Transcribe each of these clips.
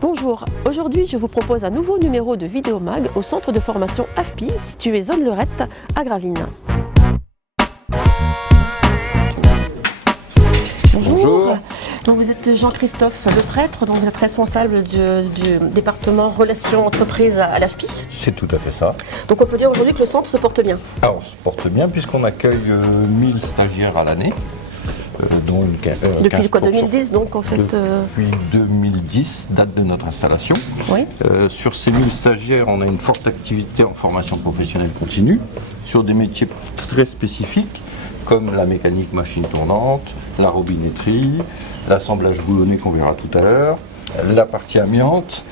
Bonjour, aujourd'hui je vous propose un nouveau numéro de Vidéomag au centre de formation AFPI situé zone Leurette à Gravelines. Bonjour. Donc vous êtes Jean-Christophe Leprêtre, donc vous êtes responsable du département relations entreprises à l'AFPI. C'est tout à fait ça. Donc on peut dire aujourd'hui que le centre se porte bien. Alors on se porte bien puisqu'on accueille 1000 stagiaires à l'année. Dont depuis quoi, 2010 donc en fait Depuis 2010, date de notre installation. Oui. Sur ces 1000 stagiaires, on a une forte activité en formation professionnelle continue sur des métiers très spécifiques comme la mécanique machine tournante, la robinetterie, l'assemblage boulonné qu'on verra tout à l'heure, la partie amiante,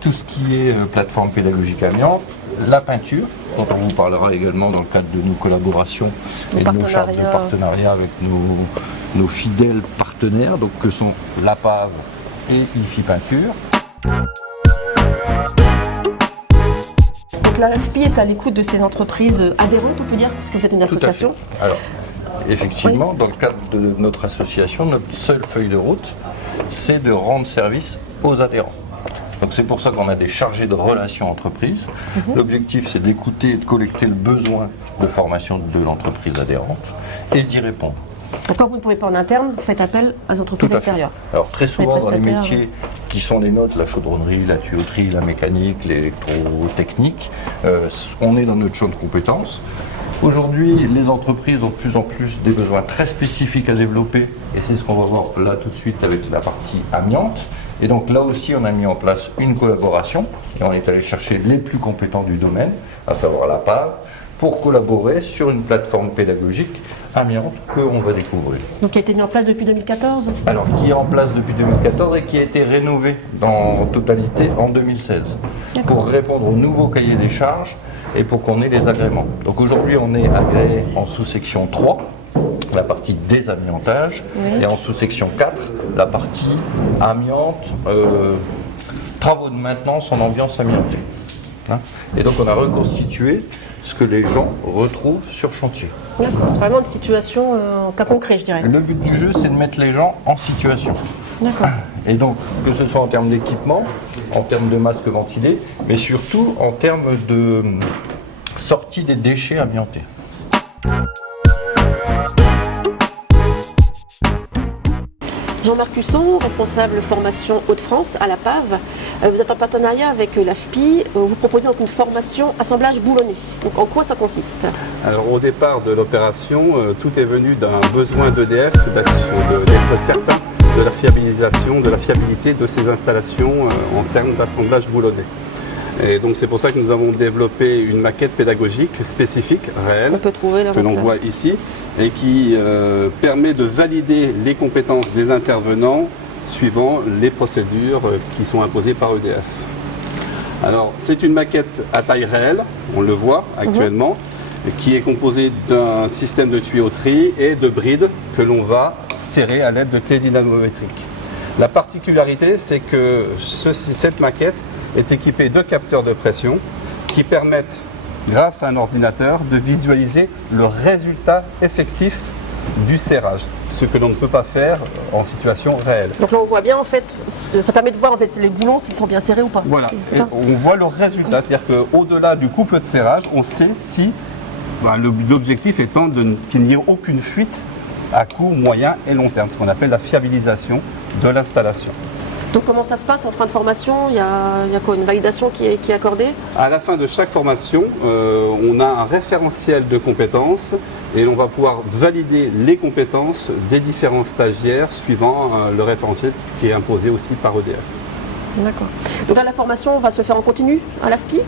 tout ce qui est plateforme pédagogique amiante, la peinture, dont on vous parlera également dans le cadre de nos collaborations et de nos chartes de partenariat avec nos fidèles partenaires, donc que sont l'APAV et IFI Peinture. Donc la AFPI est à l'écoute de ces entreprises adhérentes, on peut dire, parce que vous êtes une association. Alors, effectivement, dans le cadre de notre association, notre seule feuille de route, c'est de rendre service aux adhérents. Donc c'est pour ça qu'on a des chargés de relations entreprises. L'objectif, c'est d'écouter et de collecter le besoin de formation de l'entreprise adhérente et d'y répondre. Donc quand vous ne pouvez pas en interne, vous faites appel à des entreprises extérieures. Alors très souvent dans les métiers qui sont les nôtres, la chaudronnerie, la tuyauterie, la mécanique, l'électrotechnique, on est dans notre champ de compétences. Aujourd'hui, les entreprises ont de plus en plus des besoins très spécifiques à développer et c'est ce qu'on va voir là tout de suite avec la partie amiante. Et donc là aussi, on a mis en place une collaboration et on est allé chercher les plus compétents du domaine, à savoir la PAV, pour collaborer sur une plateforme pédagogique amiante qu'on va découvrir. Donc qui a été mis en place depuis 2014 ? Alors qui est en place depuis 2014 et qui a été rénové en totalité en 2016 pour répondre au nouveau cahier des charges et pour qu'on ait les agréments. Donc aujourd'hui, on est agréé en sous-section 3, la partie désamiantage, et en sous-section 4, la partie amiante, travaux de maintenance en ambiance amiantée. Et donc on a reconstitué ce que les gens retrouvent sur chantier. D'accord, vraiment une situation en cas concret, je dirais. Le but du jeu, c'est de mettre les gens en situation. D'accord. Et donc, que ce soit en termes d'équipement, en termes de masques ventilés, mais surtout en termes de sortie des déchets amiantés. Jean-Marc Husson, responsable formation Hauts-de-France à la PAV. Vous êtes en partenariat avec l'AFPI. Vous proposez donc une formation assemblage boulonné. Donc en quoi ça consiste ? Alors au départ de l'opération, tout est venu d'un besoin d'EDF d'être certain de la fiabilisation, de la fiabilité de ces installations en termes d'assemblage boulonné. Et donc c'est pour ça que nous avons développé une maquette pédagogique spécifique, réelle, que l'on voit ici, et qui permet de valider les compétences des intervenants suivant les procédures qui sont imposées par EDF. Alors c'est une maquette à taille réelle, on le voit actuellement, qui est composée d'un système de tuyauterie et de brides que l'on va serrer à l'aide de clés dynamométriques. La particularité, c'est que cette maquette est équipée de capteurs de pression qui permettent, grâce à un ordinateur, de visualiser le résultat effectif du serrage, ce que l'on ne peut pas faire en situation réelle. Donc là on voit bien en fait, ça permet de voir en fait les boulons s'ils sont bien serrés ou pas. Voilà, on voit le résultat, c'est-à-dire qu'au-delà du couple de serrage, on sait si l'objectif étant qu'il n'y ait aucune fuite à court, moyen et long terme, ce qu'on appelle la fiabilisation de l'installation. Donc comment ça se passe en fin de formation ? Il y a quoi, une validation qui est accordée ? À la fin de chaque formation, on a un référentiel de compétences et on va pouvoir valider les compétences des différents stagiaires suivant le référentiel qui est imposé aussi par EDF. D'accord. Donc là la formation va se faire en continu à l'AFPI ?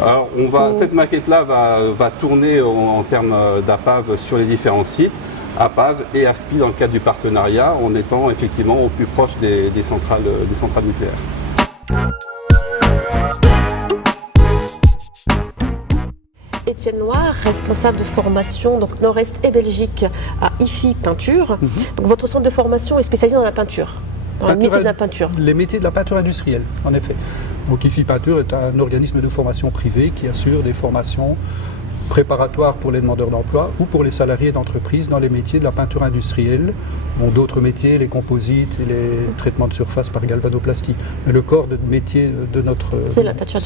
Alors cette maquette-là va tourner en termes d'APAV sur les différents sites. APAV et AFPI dans le cadre du partenariat, en étant effectivement au plus proche des centrales nucléaires. Étienne Loire, responsable de formation donc Nord-Est et Belgique à IFI Peinture. Donc votre centre de formation est spécialisé dans la peinture, dans les métiers de la peinture. Les métiers de la peinture industrielle, en effet. Donc IFI Peinture est un organisme de formation privé qui assure des formations préparatoire pour les demandeurs d'emploi ou pour les salariés d'entreprise dans les métiers de la peinture industrielle. Bon, d'autres métiers, les composites et les traitements de surface par galvanoplastie. Mais le corps de métier de notre... C'est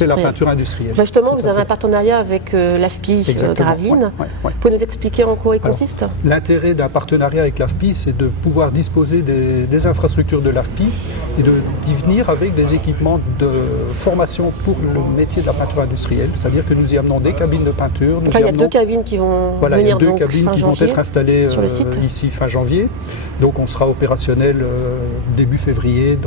la peinture industrielle. Là, justement, vous avez un partenariat avec l'AFPI Gravelines. Vous pouvez nous expliquer en quoi il consiste? L'intérêt d'un partenariat avec l'AFPI, c'est de pouvoir disposer des infrastructures de l'AFPI et d'y venir avec des équipements de formation pour le métier de la peinture industrielle. C'est-à-dire que nous y amenons des cabines de peinture. Il y a 2 cabines qui vont venir, il y a 2 donc, cabines qui vont être installées sur le site. Ici fin janvier. Donc on sera opérationnel début février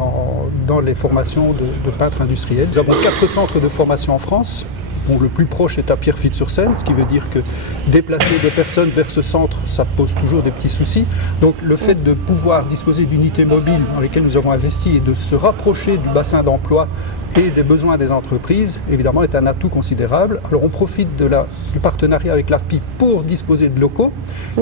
dans les formations de peintres industriels. Nous avons 4 centres de formation en France. Bon, le plus proche est à Pierrefitte-sur-Seine, ce qui veut dire que déplacer des personnes vers ce centre, ça pose toujours des petits soucis. Donc le fait de pouvoir disposer d'unités mobiles dans lesquelles nous avons investi et de se rapprocher du bassin d'emploi et des besoins des entreprises, évidemment, est un atout considérable. Alors on profite du partenariat avec l'AFPI pour disposer de locaux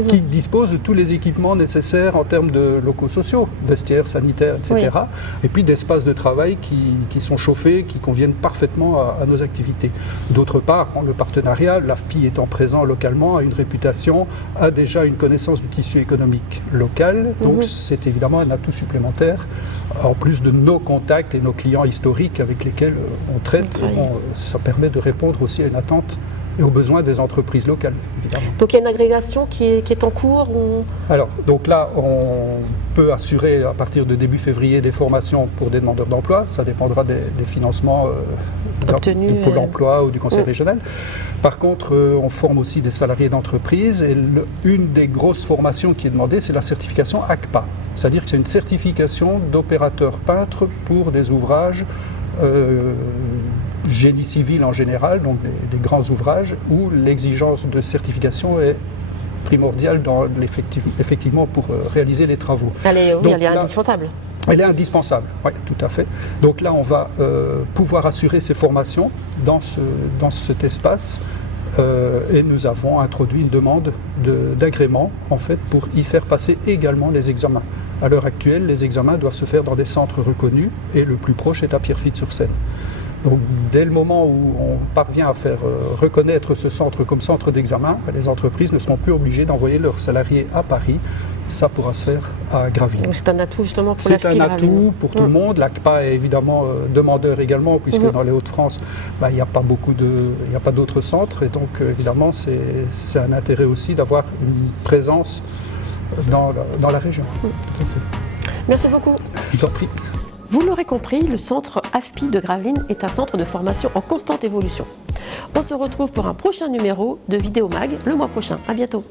qui disposent de tous les équipements nécessaires en termes de locaux sociaux, vestiaires, sanitaires, etc. Oui. Et puis d'espaces de travail qui sont chauffés, qui conviennent parfaitement à nos activités. D'autre part, le partenariat, l'AFPI étant présent localement, a une réputation, a déjà une connaissance du tissu économique local, donc c'est évidemment un atout supplémentaire, en plus de nos contacts et nos clients historiques avec lesquels on traite. Ça permet de répondre aussi à une attente et aux besoins des entreprises locales, évidemment. Donc il y a une agrégation qui est en cours Alors, donc là, on peut assurer à partir de début février des formations pour des demandeurs d'emploi. Ça dépendra des financements obtenus du Pôle emploi ou du Conseil régional. Par contre, on forme aussi des salariés d'entreprise et une des grosses formations qui est demandée, c'est la certification ACPA. C'est-à-dire que c'est une certification d'opérateur peintre pour des ouvrages génie civil en général, donc des grands ouvrages, où l'exigence de certification est primordiale effectivement pour réaliser les travaux. Elle est indispensable. Elle est indispensable, oui, tout à fait. Donc là, on va pouvoir assurer ces formations dans cet espace et nous avons introduit une demande d'agrément en fait, pour y faire passer également les examens. À l'heure actuelle, les examens doivent se faire dans des centres reconnus et le plus proche est à Pierrefitte-sur-Seine. Donc, dès le moment où on parvient à faire reconnaître ce centre comme centre d'examen, les entreprises ne seront plus obligées d'envoyer leurs salariés à Paris. Ça pourra se faire à Gravelines. Donc c'est un atout justement pour l'AFPI. C'est un atout pour tout le monde. L'ACPA est évidemment demandeur également, puisque dans les Hauts-de-France, il n'y a pas d'autres centres. Et donc évidemment, c'est un intérêt aussi d'avoir une présence dans la région. Tout à fait. Merci beaucoup. Je vous en prie. Vous l'aurez compris, le centre AFPI de Gravelines est un centre de formation en constante évolution. On se retrouve pour un prochain numéro de Vidéo Mag le mois prochain. À bientôt.